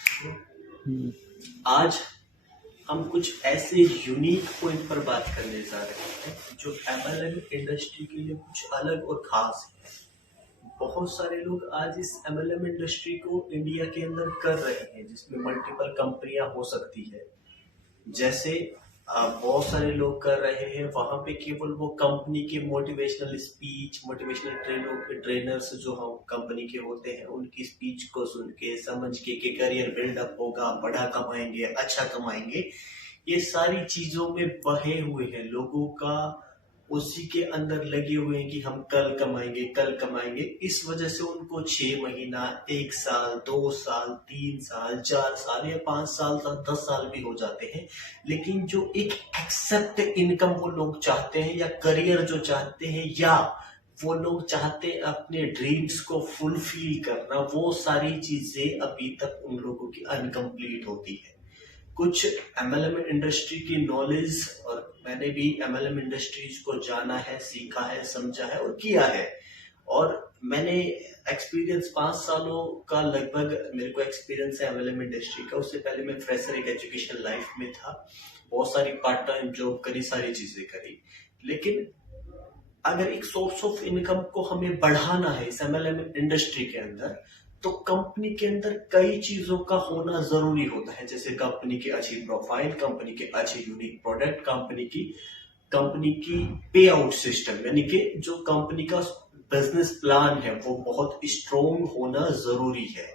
हम्म। आज हम कुछ ऐसे यूनिक पॉइंट पर बात करने जा रहे हैं जो एमएलएम इंडस्ट्री के लिए कुछ अलग और खास है। बहुत सारे लोग आज इस एमएलएम इंडस्ट्री को इंडिया के अंदर कर रहे हैं, जिसमें मल्टीपल कंपनियां हो सकती है। जैसे बहुत सारे लोग कर रहे हैं, वहां पे केवल वो कंपनी के मोटिवेशनल स्पीच, मोटिवेशनल ट्रेनर्स जो हम कंपनी के होते हैं उनकी स्पीच को सुन के समझ के करियर बिल्डअप होगा, बड़ा कमाएंगे, अच्छा कमाएंगे, ये सारी चीजों में बहे हुए हैं लोगों का। उसी के अंदर लगे हुए हैं कि हम कल कमाएंगे, कल कमाएंगे। इस वजह से उनको 6 महीना, 1 साल, 2 साल, 3 साल, 4 साल या 5 साल तक 10 साल भी हो जाते हैं। लेकिन जो एक एक्सेप्ट इनकम वो लोग चाहते हैं, या करियर जो चाहते हैं, या वो लोग चाहते हैं अपने ड्रीम्स को फुलफिल करना, वो सारी चीजें अभी तक उन लोगों की अनकंप्लीट होती है। कुछ एमएलएम इंडस्ट्री की नॉलेज, और मैंने भी एमएलएम इंडस्ट्रीज को जाना है, सीखा है, समझा है और किया है। और मैंने एक्सपीरियंस 5 सालों का लगभग मेरे को एक्सपीरियंस है एमएलएम इंडस्ट्री का। उससे पहले मैं फ्रेशर एक एजुकेशन लाइफ में था, बहुत सारी पार्ट टाइम जॉब करी, सारी चीजें करी। लेकिन अगर एक सोर्स ऑफ इनकम को हमें बढ़ाना है इस एमएलएम इंडस्ट्री के अंदर, तो कंपनी के अंदर कई चीजों का होना जरूरी होता है। जैसे कंपनी की अच्छी प्रोफाइल, कंपनी के अच्छे यूनिक प्रोडक्ट, कंपनी की पे आउट सिस्टम, यानी कि जो कंपनी का बिजनेस प्लान है वो बहुत स्ट्रोंग होना जरूरी है।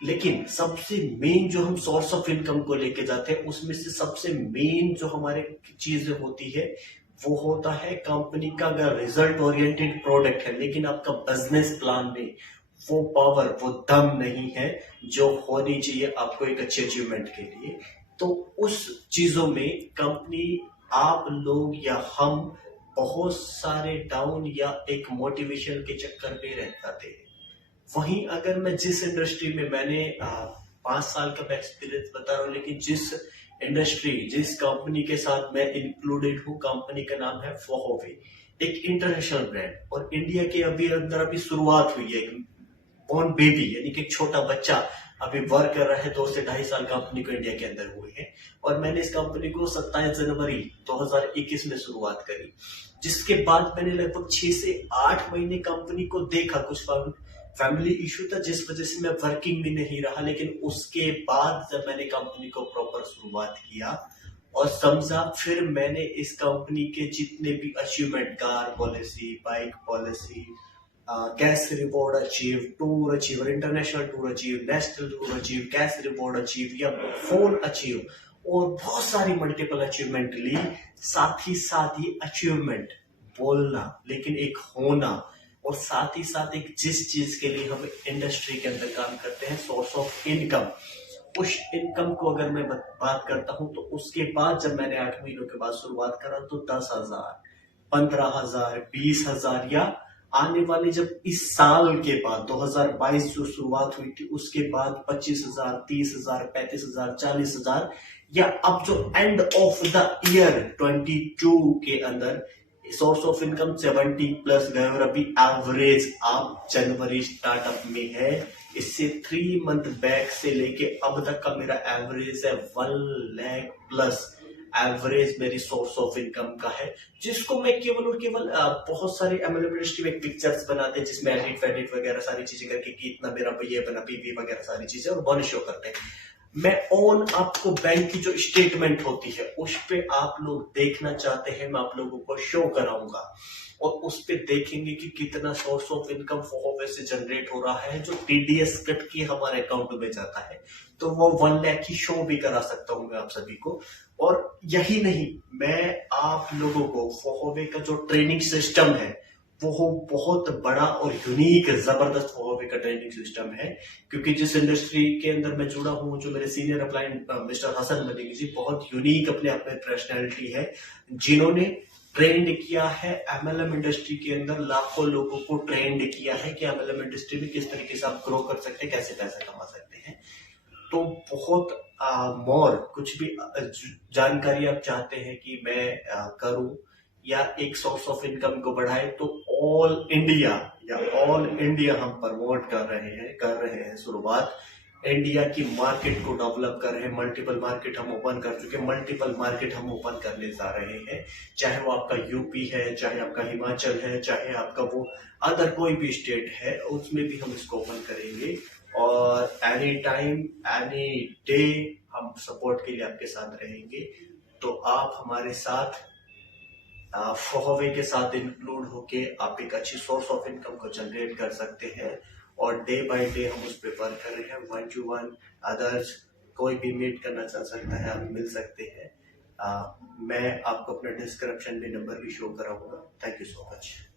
लेकिन सबसे मेन जो हम सोर्स ऑफ इनकम को लेके जाते हैं, उसमें से सबसे मेन जो हमारे चीजें होती है वो होता है कंपनी का अगर रिजल्ट ओरिएंटेड प्रोडक्ट है, लेकिन आपका बिजनेस प्लान में वो पावर, वो दम नहीं है जो होनी चाहिए आपको एक अच्छे अचीवमेंट के लिए, तो उस चीजों में कंपनी, आप लोग या हम बहुत सारे डाउन या एक मोटिवेशन के चक्कर में रह जाते हैं। वहीं अगर मैं जिस इंडस्ट्री में मैंने 5 साल का एक्सपीरियंस बता रहा हूँ, लेकिन जिस कंपनी के साथ मैं इंक्लूडेड हूँ, कंपनी का नाम है फोहोवे, एक इंटरनेशनल ब्रांड, और इंडिया के अभी शुरुआत हुई है। एक बॉर्न बेबी, यानी कि एक छोटा बच्चा अभी वर्क कर रहा है, 2 से 2.5 साल कंपनी को इंडिया के अंदर हुए हैं। और मैंने इस कंपनी को 27 जनवरी 2021 में शुरुआत करी, जिसके बाद मैंने लगभग 6 से 8 महीने कंपनी को देखा। कुछ फैमिली इशू था जिस वजह से मैं वर्किंग भी नहीं रहा, लेकिन उसके बाद जब मैंने कंपनी को प्रॉपर शुरुआत किया और समझा, फिर मैंने इस कंपनी के जितने भी achievement, car policy, bike policy, cash reward achieve, tour achieve, international tour achieve, national tour achieve, cash reward achieve या फोन अचीव, और बहुत सारी मल्टीपल अचीवमेंट ली। साथ ही साथ ये अचीवमेंट बोलना, लेकिन एक होना, और साथ ही साथ एक जिस चीज के लिए हम इंडस्ट्री के अंदर काम करते हैं, सोर्स ऑफ इनकम, उस इनकम को अगर मैं बात करता हूं, तो उसके बाद जब मैंने 8 महीनों के बाद शुरुआत करा, तो 10,000, 15,000, 20,000, या आने वाले जब इस साल के बाद 2022 जो शुरुआत हुई थी, उसके बाद 25,000, 30,000, 35,000, 40,000, या अब जो एंड ऑफ द ईयर 22 के अंदर सोर्स ऑफ इनकम 70 प्लस गए। और अभी एवरेज आप जनवरी स्टार्टअप में है, इससे 3 मंथ बैक से लेके अब तक का मेरा एवरेज है 1 लाख प्लस। एवरेज मेरी सोर्स ऑफ इनकम का है, जिसको मैं केवल और केवल बहुत सारे एमएलएम इंडस्ट्री में पिक्चर्स बनाते हैं, जिसमें एडिट वेडिट वगैरह सारी चीजें करके कि इतना मेरा ये बना, पीवी वगैरह सारी चीजें, और बोनस शो करते हैं। मैं ऑन आपको बैंक की जो स्टेटमेंट होती है उस पे आप लोग देखना चाहते हैं, मैं आप लोगों को शो कराऊंगा, और उस पे देखेंगे कि कितना सोर्स ऑफ इनकम फोहोवे से जनरेट हो रहा है, जो टीडीएस कट के हमारे अकाउंट में जाता है। तो वो 1 लाख की शो भी करा सकता हूं मैं आप सभी को। और यही नहीं, मैं आप लोगों को फोहोवे का जो ट्रेनिंग सिस्टम है वो बहुत बड़ा और यूनिक जबरदस्त फोहोवे का ट्रेनिंग सिस्टम है, क्योंकि जिस इंडस्ट्री के अंदर मैं जुड़ा हूं, जो मेरे सीनियर अप्लाइंट मिस्टर हसन मलिक जी, बहुत यूनिक अपने आप में पर्सनैलिटी है, जिन्होंने ट्रेंड किया है एमएलएम इंडस्ट्री के अंदर, लाखों लोगों को ट्रेंड किया है कि एमएलएम इंडस्ट्री में किस तरीके से आप ग्रो कर सकते हैं, कैसे पैसा कमा सकते हैं। तो बहुत मोर कुछ भी जानकारी आप चाहते हैं कि मैं करूं, या एक सोर्स ऑफ इनकम को बढ़ाए, तो ऑल इंडिया हम प्रमोट कर रहे हैं शुरुआत। इंडिया की मार्केट को डेवलप कर रहे हैं। मल्टीपल मार्केट हम ओपन कर चुके हैं, मल्टीपल मार्केट हम ओपन करने जा रहे हैं। चाहे वो आपका यूपी है, चाहे आपका हिमाचल है, चाहे आपका वो अदर कोई भी स्टेट है, उसमें भी हम इसको ओपन करेंगे। और एनी टाइम एनी डे हम सपोर्ट के लिए आपके साथ रहेंगे। तो आप हमारे साथ हुआवे के साथ इंक्लूड होके आप एक अच्छी सोर्स ऑफ इनकम को जनरेट कर सकते हैं। और डे बाय डे हम उस पर वर्क कर रहे हैं, 1 to 1। अदर्स कोई भी मीट करना चाह सकता है, आप मिल सकते हैं। मैं आपको अपना डिस्क्रिप्शन में नंबर भी शो कराऊंगा। Thank you so much.